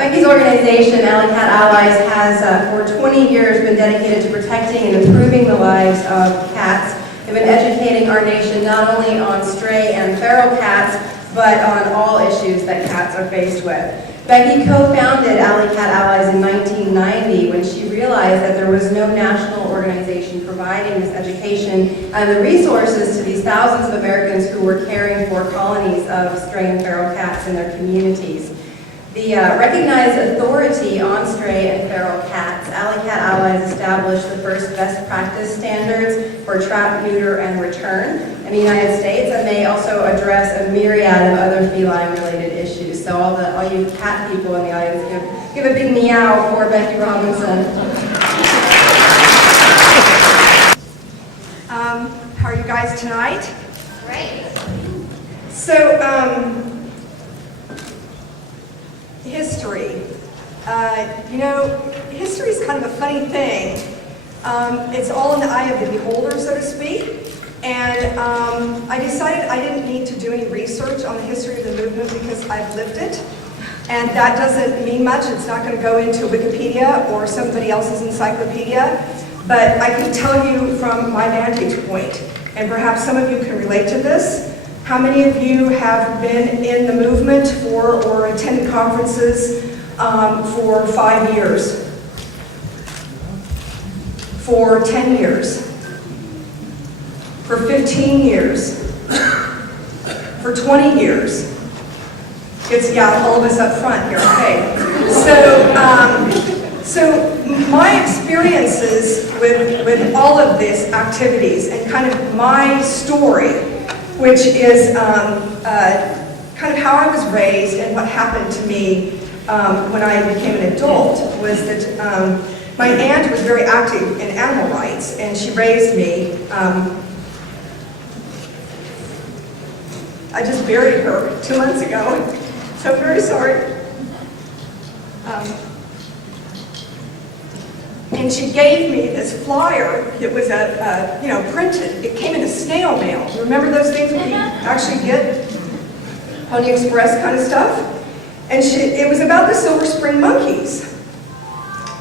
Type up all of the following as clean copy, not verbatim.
Becky's organization, Alley Cat Allies, has for 20 years been dedicated to protecting and improving the lives of cats. They've been educating our nation not only on stray and feral cats, but on all issues that cats are faced with. Becky co-founded Alley Cat Allies in 1990 when she realized that there was no national organization providing this education and the resources to these thousands of Americans who were caring for colonies of stray and feral cats in their communities. The recognized authority on stray and feral cats, Alley Cat Allies established the first best practice standards for trap, neuter, and return in the United States, and they also address a myriad of other feline-related issues. So all you cat people in the audience, give a big meow for Becky Robinson. How are you guys tonight? Great. So, history. History is kind of a funny thing. It's all in the eye of the beholder, so to speak. And I decided I didn't need to do any research on the history of the movement because I've lived it. And that doesn't mean much. It's not going to go into Wikipedia or somebody else's encyclopedia. But I can tell you from my vantage point, and perhaps some of you can relate to this. How many of you have been in the movement for or attended conferences for 5 years? For 10 years? For 15 years? For 20 years? Yeah, all of us up front here, okay. So my experiences with all of these activities and kind of my story, which is kind of how I was raised and what happened to me when I became an adult, was that my aunt was very active in animal rights, and she raised me. I just buried her 2 months ago, so I'm very sorry. And she gave me this flyer that was printed. It came in a snail mail. You remember those things we actually get? Pony Express kind of stuff? And it was about the Silver Spring monkeys.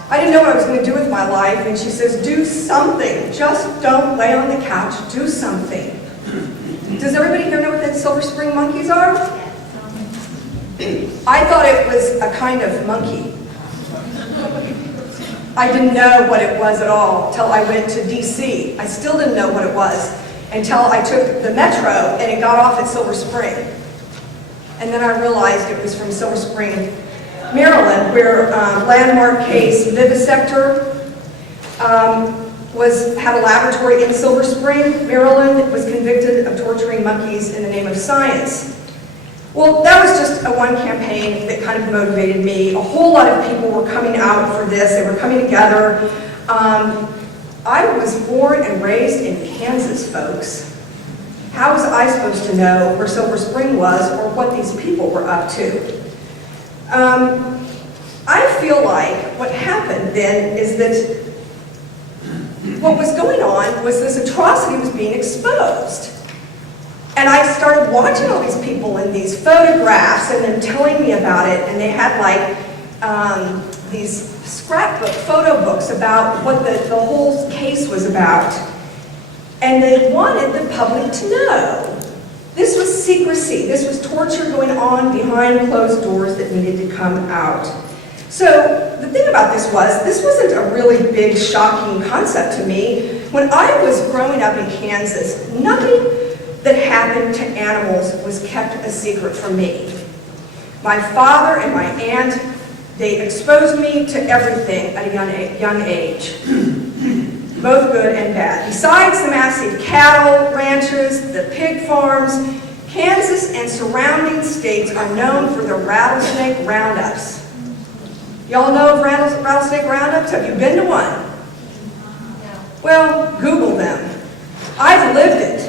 I didn't know what I was going to do with my life, and she says, do something. Just don't lay on the couch. Do something. Does everybody here know what the Silver Spring monkeys are? I thought it was a kind of monkey. I didn't know what it was at all until I went to DC. I still didn't know what it was until I took the metro and it got off at Silver Spring. And then I realized it was from Silver Spring, Maryland, where landmark case Vivisector had a laboratory in Silver Spring, Maryland, was convicted of torturing monkeys in the name of science. Well, that was just one campaign that kind of motivated me. A whole lot of people were coming out for this. They were coming together. I was born and raised in Kansas, folks. How was I supposed to know where Silver Spring was or what these people were up to? I feel like what happened then is that what was going on was this atrocity was being exposed. And I started watching all these people in these photographs and them telling me about it, and they had like these scrapbook photo books about what the whole case was about. And they wanted the public to know. This was secrecy. This was torture going on behind closed doors that needed to come out. So the thing about this wasn't a really big, shocking concept to me. When I was growing up in Kansas, nothing that happened to animals was kept a secret from me. My father and my aunt, they exposed me to everything at a young age, both good and bad. Besides the massive cattle ranches, the pig farms, Kansas and surrounding states are known for the rattlesnake roundups. Y'all know of rattlesnake roundups? Have you been to one? Well, Google them. I've lived it.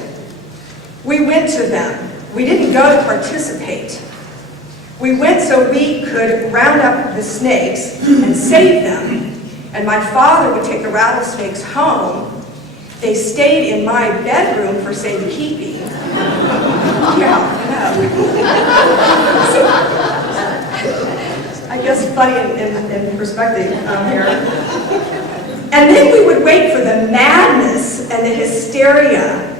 We went to them. We didn't go to participate. We went so we could round up the snakes and save them. And my father would take the rattlesnakes home. They stayed in my bedroom for safekeeping. Yeah, I know. So, I guess funny in perspective here. And then we would wait for the madness and the hysteria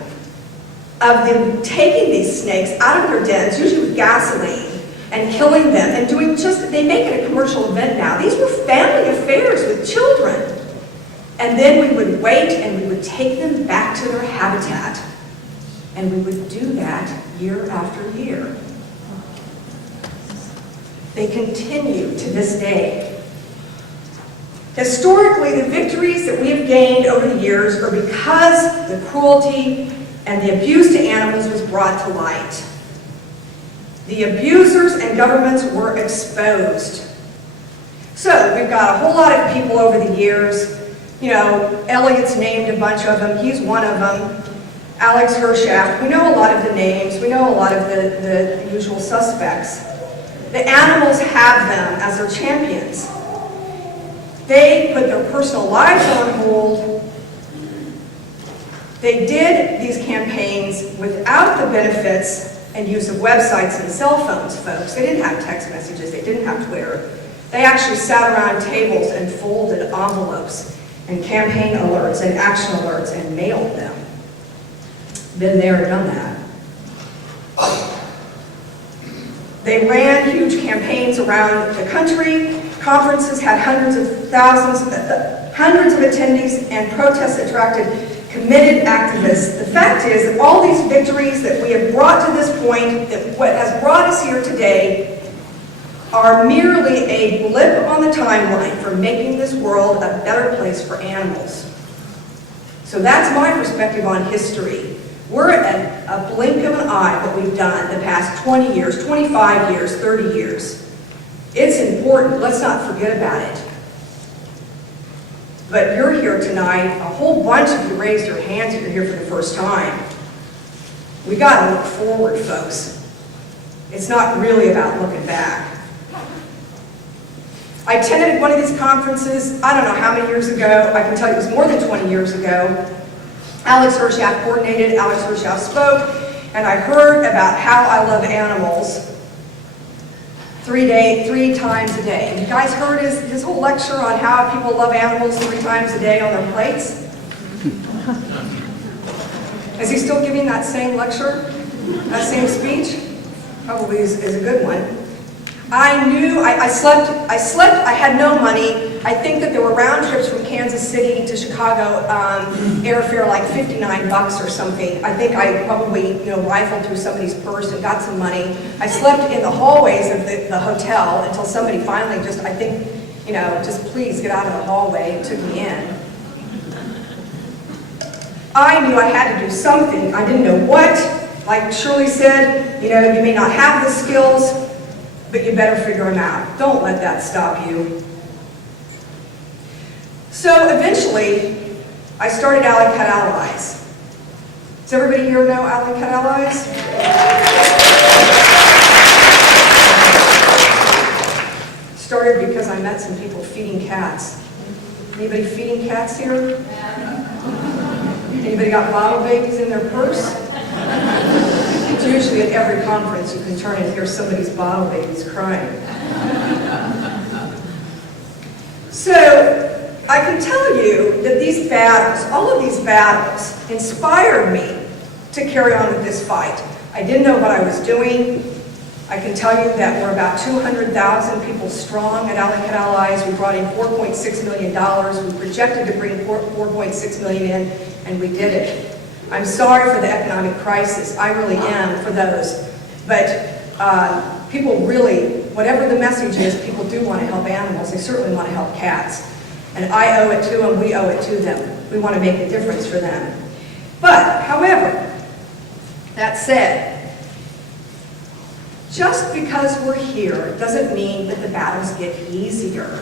of them taking these snakes out of their dens, usually with gasoline, and killing them, and doing they make it a commercial event now. These were family affairs with children. And then we would wait and we would take them back to their habitat. And we would do that year after year. They continue to this day. Historically, the victories that we have gained over the years are because the cruelty and the abuse to animals was brought to light. The abusers and governments were exposed. So we've got a whole lot of people over the years. You know, Elliot's named a bunch of them. He's one of them. Alex Hershaft. We know a lot of the names. We know a lot of the usual suspects. The animals have them as their champions. They put their personal lives on hold. They did these campaigns without the benefits and use of websites and cell phones, folks. They didn't have text messages. They didn't have Twitter. They actually sat around tables and folded envelopes and campaign alerts and action alerts and mailed them. Been there, done that. They ran huge campaigns around the country. Conferences had hundreds of attendees, and protests attracted committed activists. The fact is that all these victories that we have brought to this point, that what has brought us here today, are merely a blip on the timeline for making this world a better place for animals. So that's my perspective on history. We're at a blink of an eye what we've done the past 20 years, 25 years, 30 years. It's important. Let's not forget about it. But you're here tonight. A whole bunch of you raised your hands if you're here for the first time. We got to look forward, folks. It's not really about looking back. I attended one of these conferences, I don't know how many years ago. I can tell you it was more than 20 years ago. Alex Hershaft coordinated, Alex Hershaft spoke, and I heard about how I love animals 3 times a day. And you guys heard his whole lecture on how people love animals 3 times a day on their plates? Is he still giving that same lecture? That same speech? Probably is a good one. I knew, I slept, I had no money. I think that there were round trips from Kansas City to Chicago, airfare like $59 or something. I think I probably, rifled through somebody's purse and got some money. I slept in the hallways of the hotel until somebody finally just, I think, just please get out of the hallway and took me in. I knew I had to do something. I didn't know what. Like Shirley said, you may not have the skills, but you better figure them out. Don't let that stop you. So eventually, I started Alley Cat Allies. Does everybody here know Alley Cat Allies? Started because I met some people feeding cats. Anybody feeding cats here? Anybody got bottle babies in their purse? It's usually at every conference you can turn and hear somebody's bottle babies crying. So, I can tell you that these battles, all of these battles, inspired me to carry on with this fight. I didn't know what I was doing. I can tell you that we're about 200,000 people strong at Alley Cat Allies. We brought in $4.6 million. We projected to bring $4.6 million in, and we did it. I'm sorry for the economic crisis. I really am for those. But people really, whatever the message is, people do want to help animals. They certainly want to help cats. And I owe it to them, we owe it to them. We want to make a difference for them. But, however, that said, just because we're here doesn't mean that the battles get easier.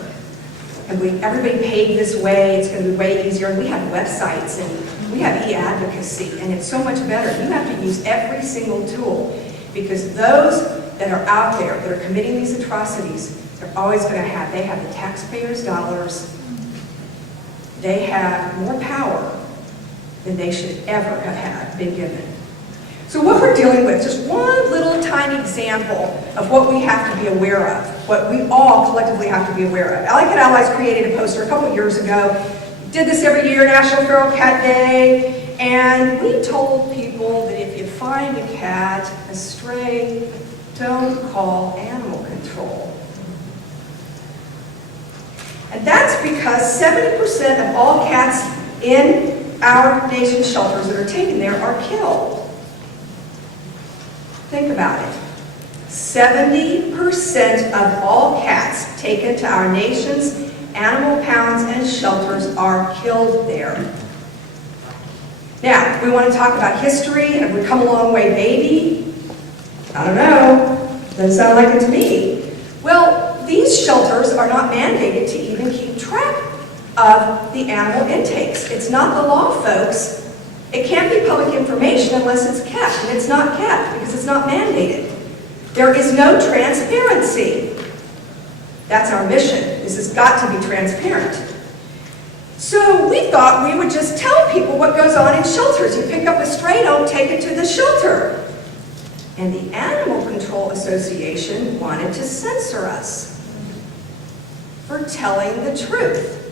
And everybody paid this way, it's going to be way easier. And we have websites and we have e-advocacy, and it's so much better. You have to use every single tool, because those that are out there that are committing these atrocities, they're always going to have, they have the taxpayers' dollars. They have more power than they should ever have been given. So what we're dealing with, just one little tiny example of what we have to be aware of, what we all collectively have to be aware of. Alley Cat Allies created a poster a couple years ago, did this every year, National Feral Cat Day, and we told people that if you find a cat, a stray, don't call animal control. And that's because 70% of all cats in our nation's shelters that are taken there are killed. Think about it. 70% of all cats taken to our nation's animal pounds and shelters are killed there. Now, we want to talk about history, and we come a long way, baby. I don't know. Doesn't sound like it to me. Well, these shelters are not mandated to even keep track of the animal intakes. It's not the law, folks. It can't be public information unless it's kept, and it's not kept because it's not mandated. There is no transparency. That's our mission. This has got to be transparent. So we thought we would just tell people what goes on in shelters. You pick up a stray, don't take it to the shelter. And the Animal Control Association wanted to censor us for telling the truth.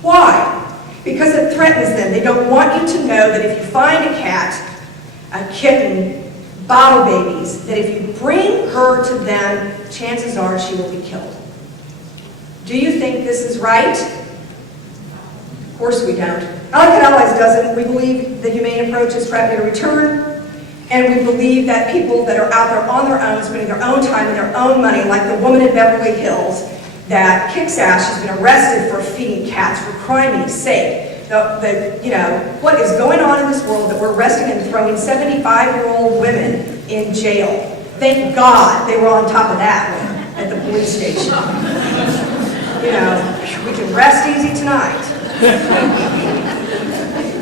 Why? Because it threatens them. They don't want you to know that if you find a cat, a kitten, bottle babies, that if you bring her to them, chances are she will be killed. Do you think this is right? Of course we don't. Alley Cat Allies doesn't. We believe the humane approach is Trap-Neuter-Return, and we believe that people that are out there on their own, spending their own time and their own money, like the woman in Beverly Hills that kicks ass, she's been arrested for feeding cats, for crimey's sake. What is going on in this world that we're arresting and throwing 75-year-old women in jail? Thank God they were on top of that one at the police station. We can rest easy tonight.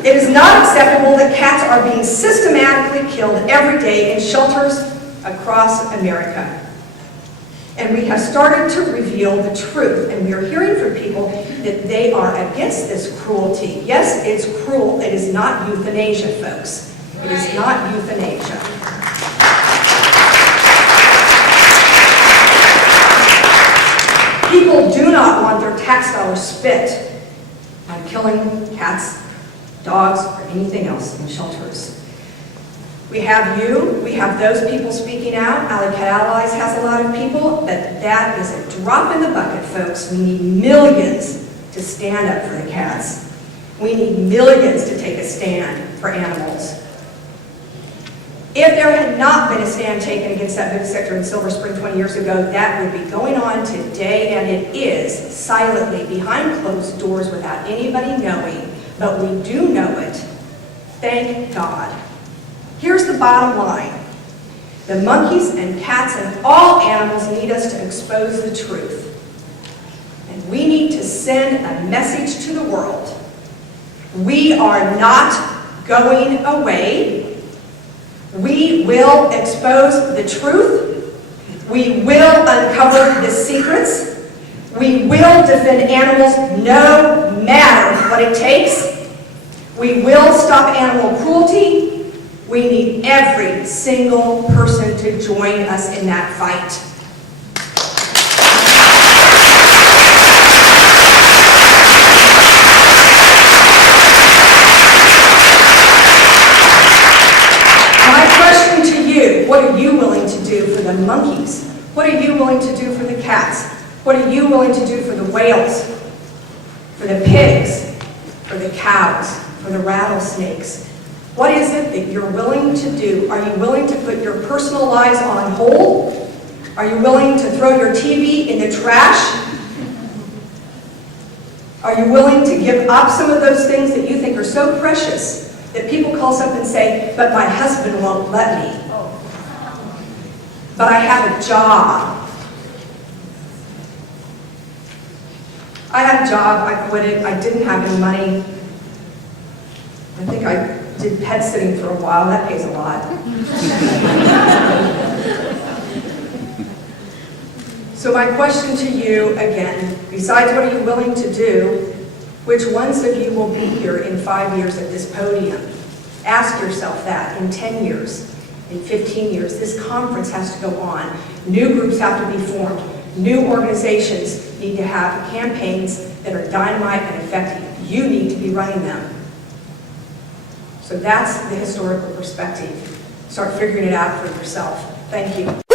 It is not acceptable that cats are being systematically killed every day in shelters across America. And we have started to reveal the truth, and we are hearing from people that they are against this cruelty. Yes, it's cruel. It is not euthanasia, folks. It is not euthanasia. People do not want their tax dollars spent on killing cats, dogs, or anything else in shelters. We have you, we have those people speaking out. Alley Cat Allies has a lot of people, but that is a drop in the bucket, folks. We need millions to stand up for the cats. We need millions to take a stand for animals. If there had not been a stand taken against that vivisector in Silver Spring 20 years ago, that would be going on today, and it is silently behind closed doors without anybody knowing, but we do know it. Thank God. Here's the bottom line. The monkeys and cats and all animals need us to expose the truth. And we need to send a message to the world. We are not going away. We will expose the truth. We will uncover the secrets. We will defend animals no matter what it takes. We will stop animal cruelty. We need every single person to join us in that fight. My question to you, what are you willing to do for the monkeys? What are you willing to do for the cats? What are you willing to do for the whales? For the pigs? For the cows? For the rattlesnakes? What is it that you're willing to do? Are you willing to put your personal lives on hold? Are you willing to throw your TV in the trash? Are you willing to give up some of those things that you think are so precious that people call up and say, but my husband won't let me. But I have a job. I had a job, I quit it, I didn't have any money. I think I did pet sitting for a while, that pays a lot. So my question to you again, besides what are you willing to do, which ones of you will be here in 5 years at this podium? Ask yourself that in 10 years, in 15 years. This conference has to go on. New groups have to be formed. New organizations need to have campaigns that are dynamite and effective. You need to be running them. So that's the historical perspective. Start figuring it out for yourself. Thank you.